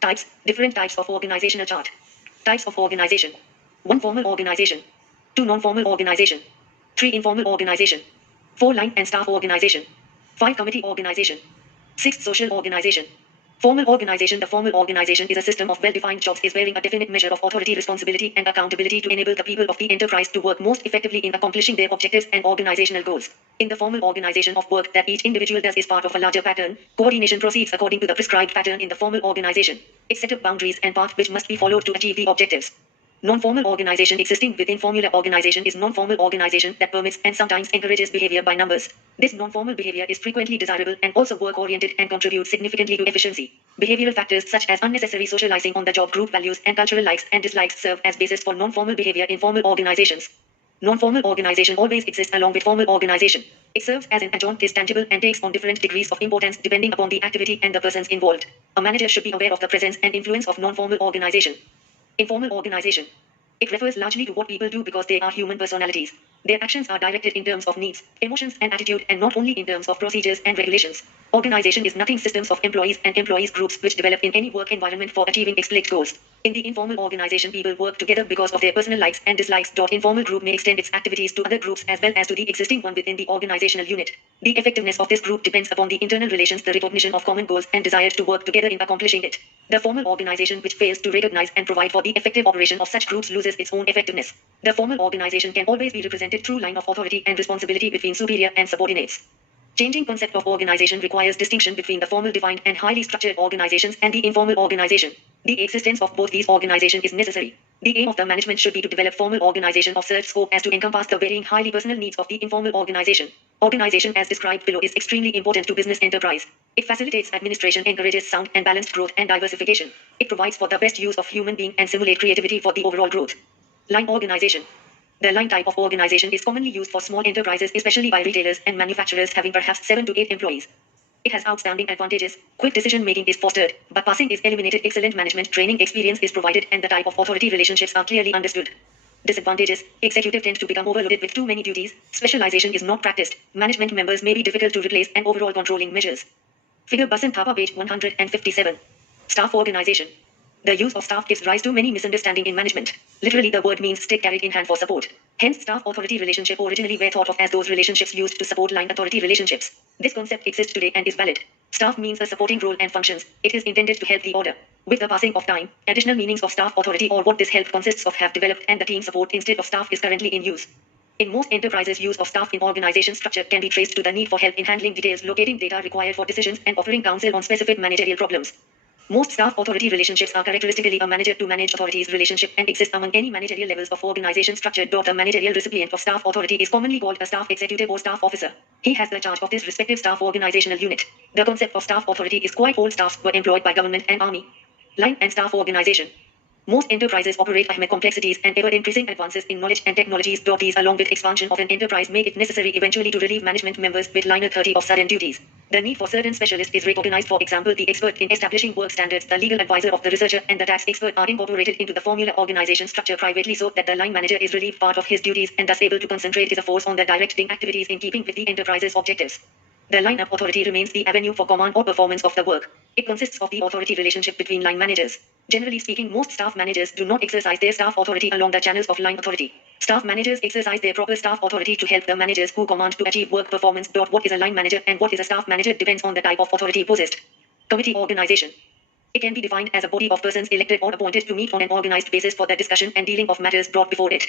Types, different types of organizational chart. Types of organization. 1 formal organization. 2 non-formal organization. 3 informal organization. 4 line and staff organization. 5 committee organization. 6 social organization. Formal organization. The formal organization is a system of well-defined jobs is bearing a definite measure of authority, responsibility, and accountability to enable the people of the enterprise to work most effectively in accomplishing their objectives and organizational goals. In the formal organization of work that each individual does is part of a larger pattern, coordination proceeds according to the prescribed pattern in the formal organization. It sets up boundaries and paths which must be followed to achieve the objectives. Non-formal organization existing within formula organization is non-formal organization that permits and sometimes encourages behavior by numbers. This non-formal behavior is frequently desirable and also work-oriented and contributes significantly to efficiency. Behavioral factors such as unnecessary socializing on the job, group values, and cultural likes and dislikes serve as basis for non-formal behavior in formal organizations. Non-formal organization always exists along with formal organization. It serves as an adjunct, is tangible, and takes on different degrees of importance depending upon the activity and the persons involved. A manager should be aware of the presence and influence of non-formal organization. Informal organization. It refers largely to what people do because they are human personalities. Their actions are directed in terms of needs, emotions, and attitude, and not only in terms of procedures and regulations. Organization is nothing systems of employees and employees groups which develop in any work environment for achieving explicit goals. In the informal organization, people work together because of their personal likes and dislikes. Informal group may extend its activities to other groups as well as to the existing one within the organizational unit. The effectiveness of this group depends upon the internal relations, the recognition of common goals, and desire to work together in accomplishing it. The formal organization which fails to recognize and provide for the effective operation of such groups loses its own effectiveness. The formal organization can always be represented through line of authority and responsibility between superior and subordinates. Changing concept of organization requires distinction between the formal defined and highly structured organizations and the informal organization. The existence of both these organizations is necessary. The aim of the management should be to develop formal organization of such scope as to encompass the varying highly personal needs of the informal organization. Organization as described below is extremely important to business enterprise. It facilitates administration, encourages sound and balanced growth and diversification. It provides for the best use of human being and simulate creativity for the overall growth. Line organization. The line type of organization is commonly used for small enterprises, especially by retailers and manufacturers having perhaps 7 to 8 employees. It has outstanding advantages. Quick decision making is fostered, but passing is eliminated. Excellent management training experience is provided, and the type of authority relationships are clearly understood. Disadvantages: executive tends to become overloaded with too many duties. Specialization is not practiced. Management members may be difficult to replace, and overall controlling measures. Figure Basan Thapa, page 157. Staff organization. The use of staff gives rise to many misunderstandings in management. Literally, the word means stick carried in hand for support. Hence, staff-authority relationship originally were thought of as those relationships used to support line-authority relationships. This concept exists today and is valid. Staff means a supporting role and functions. It is intended to help the order. With the passing of time, additional meanings of staff authority or what this help consists of have developed, and the team support instead of staff is currently in use. In most enterprises, use of staff in organization structure can be traced to the need for help in handling details, locating data required for decisions, and offering counsel on specific managerial problems. Most staff authority relationships are characteristically a manager to manage authorities relationship and exist among any managerial levels of organization structure. The managerial recipient of staff authority is commonly called a staff executive or staff officer. He has the charge of this respective staff organizational unit. The concept of staff authority is quite old. Staffs were employed by government and army. Line and staff organization. Most enterprises operate amid complexities and ever-increasing advances in knowledge and technologies. These, along with expansion of an enterprise, make it necessary eventually to relieve management members with line authority of certain duties. The need for certain specialists is recognized. For example, the expert in establishing work standards, the legal advisor of the researcher, and the tax expert are incorporated into the formula organization structure privately so that the line manager is relieved part of his duties and thus able to concentrate his force on the directing activities in keeping with the enterprise's objectives. The line of authority remains the avenue for command or performance of the work. It consists of the authority relationship between line managers. Generally speaking, most staff managers do not exercise their staff authority along the channels of line authority. Staff managers exercise their proper staff authority to help the managers who command to achieve work performance. What is a line manager and what is a staff manager depends on the type of authority possessed. Committee organization. It can be defined as a body of persons elected or appointed to meet on an organized basis for the discussion and dealing of matters brought before it.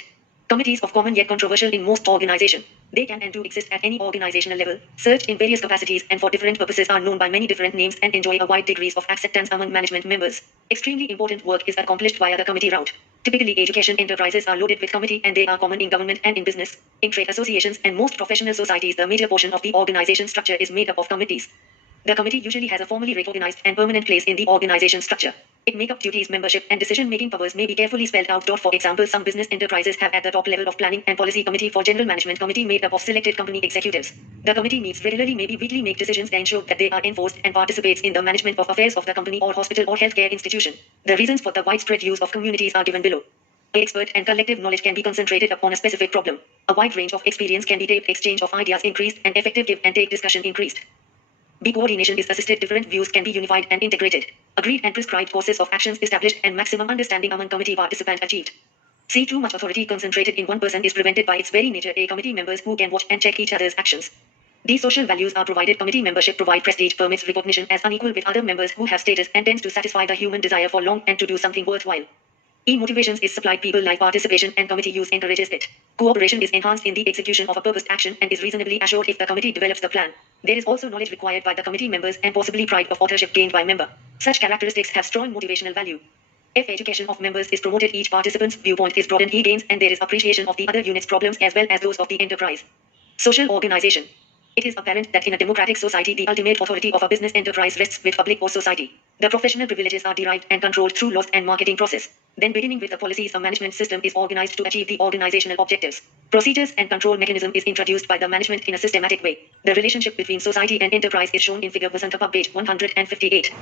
Committees of common yet controversial in most organizations. They can and do exist at any organizational level, served in various capacities and for different purposes, are known by many different names and enjoy a wide degrees of acceptance among management members. Extremely important work is accomplished via the committee route. Typically, education enterprises are loaded with committee and they are common in government and in business. In trade associations and most professional societies, the major portion of the organization structure is made up of committees. The committee usually has a formally recognized and permanent place in the organization structure. It makes up duties, membership, and decision-making powers may be carefully spelled out. For example, some business enterprises have at the top level of planning and policy committee for general management committee made up of selected company executives. The committee meets regularly, maybe weekly, make decisions and ensure that they are enforced and participates in the management of affairs of the company or hospital or healthcare institution. The reasons for the widespread use of communities are given below. Expert and collective knowledge can be concentrated upon a specific problem. A wide range of experience can be tapped, exchange of ideas increased, and effective give and take discussion increased. B. Coordination is assisted. Different views can be unified and integrated. Agreed and prescribed courses of actions established and maximum understanding among committee participants achieved. C. Too much authority concentrated in one person is prevented by its very nature. A. Committee members who can watch and check each other's actions. D. Social values are provided. Committee membership provide prestige, permits recognition as unequal with other members who have status, and tends to satisfy the human desire for long and to do something worthwhile. E. Motivations is supplied. People like participation and committee use encourages it. Cooperation is enhanced in the execution of a purposed action and is reasonably assured if the committee develops the plan. There is also knowledge required by the committee members and possibly pride of authorship gained by member. Such characteristics have strong motivational value. F. Education of members is promoted. Each participant's viewpoint is broadened. He gains and there is appreciation of the other unit's problems as well as those of the enterprise. Social organization. It is apparent that in a democratic society the ultimate authority of a business enterprise rests with public or society. The professional privileges are derived and controlled through laws and marketing process. Then beginning with the policies, a management system is organized to achieve the organizational objectives. Procedures and control mechanism is introduced by the management in a systematic way. The relationship between society and enterprise is shown in figure page 158.